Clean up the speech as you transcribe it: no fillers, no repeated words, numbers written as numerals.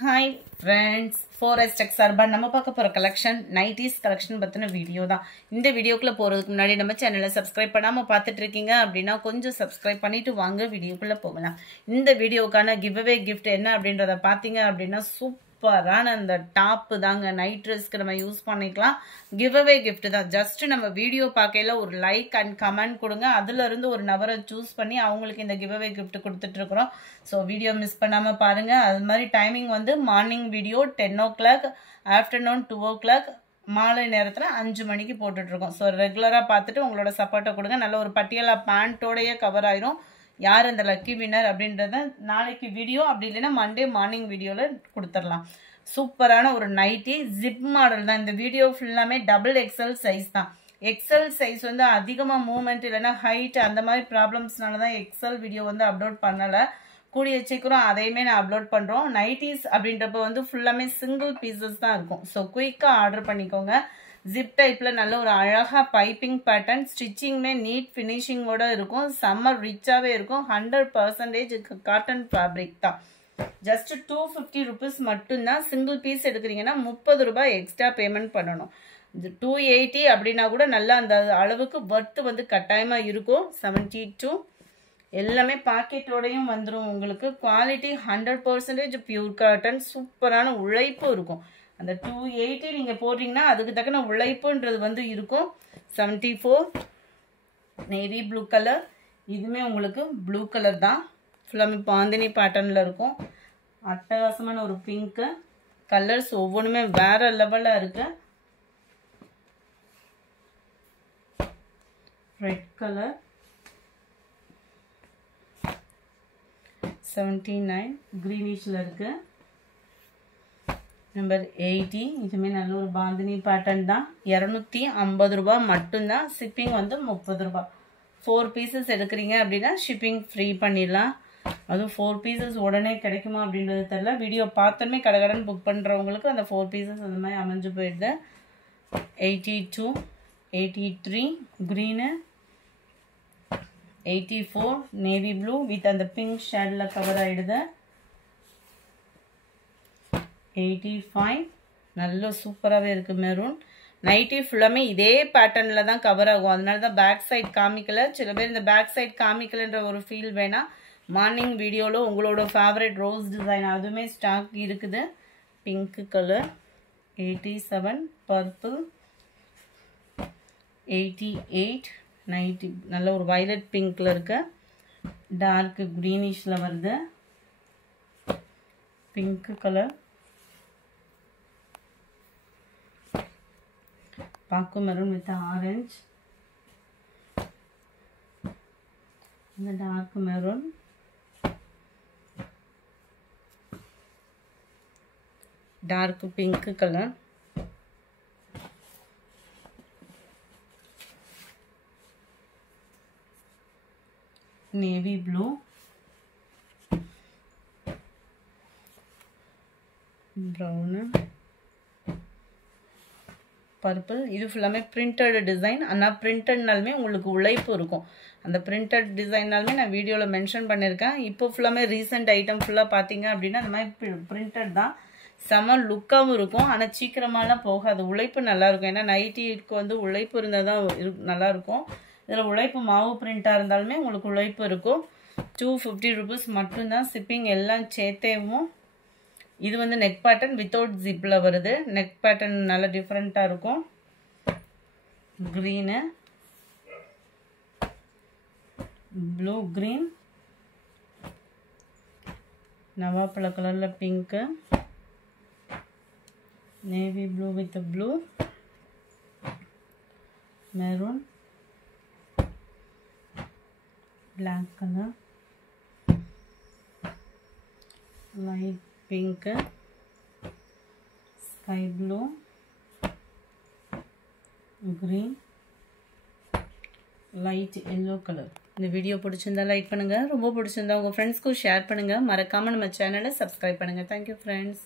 Hi friends, 4S Tech சார்பா நம்ம பார்க்க போற கலெக்ஷன் 90s கலெக்ஷன் பத்தின வீடியோ தான். இந்த வீடியோக்குள்ள போறதுக்கு முன்னாடி நம்ம சேனலை சப்ஸ்கிரைப் பண்ணாம பார்த்துட்டு இருக்கீங்க அப்படின்னா கொஞ்சம் சப்ஸ்கிரைப் பண்ணிட்டு வாங்க வீடியோக்குள்ள போகலாம். இந்த வீடியோக்கான கிவ்அவே gift என்ன அப்படின்றத பாத்தீங்க அப்படின்னா சூப்பரான அந்த டாப் தாங்க. நைட் ட்ரெஸ்க்கு நம்ம யூஸ் பண்ணிக்கலாம். கிவ்அவே gift தான். ஜஸ்ட் நம்ம வீடியோ பார்க்கையில ஒரு லைக் அண்ட் கமெண்ட் கொடுங்க. அதுல இருந்து ஒரு நபரை சூஸ் பண்ணி அவங்களுக்கு இந்த கிவ்அவே gift கொடுத்துட்டு இருக்கிறோம். ஸோ வீடியோ மிஸ் பண்ணாம பாருங்க. அது மாதிரி டைமிங் வந்து morning video 10 o'clock, afternoon 2 o'clock, மாலை நேரத்தில் 5 மணிக்கு போட்டுட்டு இருக்கோம். ஸோ ரெகுலராக பார்த்துட்டு உங்களோட சப்போர்ட்டை கொடுங்க. நல்ல ஒரு பட்டியலா பேண்ட்டோடைய கவர் ஆயிரும். யார் அந்த லக்கி வின்னர் அப்படின்றத நாளைக்கு வீடியோ அப்படி இல்லைன்னா மண்டே மார்னிங் வீடியோவில் கொடுத்துடலாம். சூப்பரான ஒரு நைட்டி ஜிப் மாடல் தான். இந்த வீடியோ ஃபுல்லாமே டபுள் எக்ஸல் சைஸ் தான். எக்ஸல் சைஸ் வந்து அதிகமாக மூவ்மெண்ட் இல்லைன்னா ஹைட் அந்த மாதிரி ப்ராப்ளம்ஸ்னால தான் எக்ஸல் வீடியோ வந்து அப்லோட் பண்ணலை. கூடிய சீக்கிரம் அதையுமே நான் அப்லோட் பண்ணுறோம். நைட்டிஸ் அப்படின்றப்ப வந்து ஃபுல்லாமே சிங்கிள் பீசஸ் தான் இருக்கும். ஸோ குயிக்காக ஆர்டர் பண்ணிக்கோங்க. ஜிப் டைப்பில் நல்ல ஒரு அழகாக பைப்பிங் பேட்டர்ன், ஸ்டிச்சிங்குமே நீட் ஃபினிஷிங்கோட இருக்கும். செம்ம ரிச்சாகவே இருக்கும். 100% காட்டன் ஃபேப்ரிக் தான். ஜஸ்ட் 250 rupees மட்டும்தான். சிங்கிள் பீஸ் எடுக்கிறீங்கன்னா 30 ரூபாய் எக்ஸ்ட்ரா பேமெண்ட் பண்ணணும். 280 அப்படின்னா கூட நல்லா அந்த அளவுக்கு ஒர்த்து வந்து கட்டாயமாக இருக்கும். 72 எல்லாமே பாக்கெட்டோடையும் வந்துடும் உங்களுக்கு. Quality 100% pure cotton. சூப்பரான உழைப்பு இருக்கும். அந்த 280 நீங்கள் போடுறீங்கன்னா அதுக்கு தக்கன உழைப்புன்றது வந்து இருக்கும். 74 நேவி ப்ளூ கலர். இதுவுமே உங்களுக்கு ப்ளூ கலர் தான். ஃபுல்லாமே பாந்தினி பேட்டர்னில் இருக்கும். அட்டகாசமான ஒரு பிங்க்கு. கலர்ஸ் ஒவ்வொன்றுமே வேற லெவலில் இருக்கு. ரெட் கலர் 79 கிரீனிஷ்ல இருக்கு. நம்பர் 80 இதுமே நல்ல ஒரு பாந்தினி பேட்டர்ன் தான். 250 ரூபாய் மட்டும்தான். ஷிப்பிங் வந்து 30 ரூபாய். 4 பீசஸ் எடுக்கிறீங்க அப்படின்னா ஷிப்பிங் ஃப்ரீ பண்ணிடலாம். அதுவும் 4 பீசஸ் உடனே கிடைக்குமா அப்படின்றது தெரியல. வீடியோ பார்த்தோமே கடன் புக் பண்ணுறவங்களுக்கு அந்த 4 பீசஸ் அந்த மாதிரி அமைஞ்சு போயிடுது. 82 83 க்ரீனு, 84 நேவி ப்ளூ வித் அந்த பிங்க் ஷேட்ல கவர் ஆயிடுது. 85 நல்ல சூப்பராகவே இருக்கு மெரூன். நைட்டி ஃபுல்லாமே இதே பேட்டர்னில் தான் கவர் ஆகும். அதனால தான் பேக் சைட் காமிக்கல. சில பேர் இந்த பேக் சைட் காமிக்கலன்ற ஒரு ஃபீல் வேணாம். மார்னிங் வீடியோவில் உங்களோட ஃபேவரட் ரோஸ் டிசைன் அதுவுமே ஸ்டாக் இருக்குது. பிங்க் கலர் 87 பர்பிள் 88 90 நல்ல ஒரு வயலட் பிங்க்ல இருக்கு. டார்க் கிரீனிஷ்ல வருது. பிங்க் கலர் பாக்கு மெரூன் வித் ஆரஞ்சு. இந்த dark maroon, dark pink colour, navy blue, brown, purple. இது ஃபுல்லாமே பிரிண்டட் டிசைன். ஆனால் பிரிண்டட்னாலுமே உங்களுக்கு உழைப்பு இருக்கும். அந்த பிரிண்டட் டிசைன்னாலுமே நான் வீடியோவில் மென்ஷன் பண்ணியிருக்கேன். இப்போ ஃபுல்லாமே ரீசெண்ட் ஐட்டம் ஃபுல்லாக பார்த்தீங்க அப்படின்னா அந்த மாதிரி பிரிண்டட் தான். செம லுக்காகவும் இருக்கும். ஆனால் சீக்கிரமாலாம் போகாது. உழைப்பு நல்லாயிருக்கும். ஏன்னா நைட்டிக்கு வந்து உழைப்பு இருந்தால் தான் நல்லாயிருக்கும். இதில் உழைப்பு மாவு பிரிண்டாக இருந்தாலுமே உங்களுக்கு உழைப்பு இருக்கும். 250 rupees மட்டும்தான். ஷிப்பிங் எல்லாம் சேர்த்தேவும். இது வந்து நெக் பேட்டர்ன் வித்தவுட் ஜிப்பில் வருது. நெக் பேட்டர்ன் நல்லா டிஃப்ரெண்ட்டாக இருக்கும். க்ரீனு, ப்ளூ க்ரீன், நவாப்பழ கலரில் pink, navy blue with blue, maroon, black color, light pink, sky blue, green, light yellow color. இந்த வீடியோ பிடிச்சிருந்தா லைக் பண்ணுங்க. ரொம்ப பிடிச்சிருந்தா உங்க ஃப்ரெண்ட்ஸ்க்கு ஷேர் பண்ணுங்க. மறக்காம நம்ம சேனலை சப்ஸ்கிரைப் பண்ணுங்க. Thank you friends.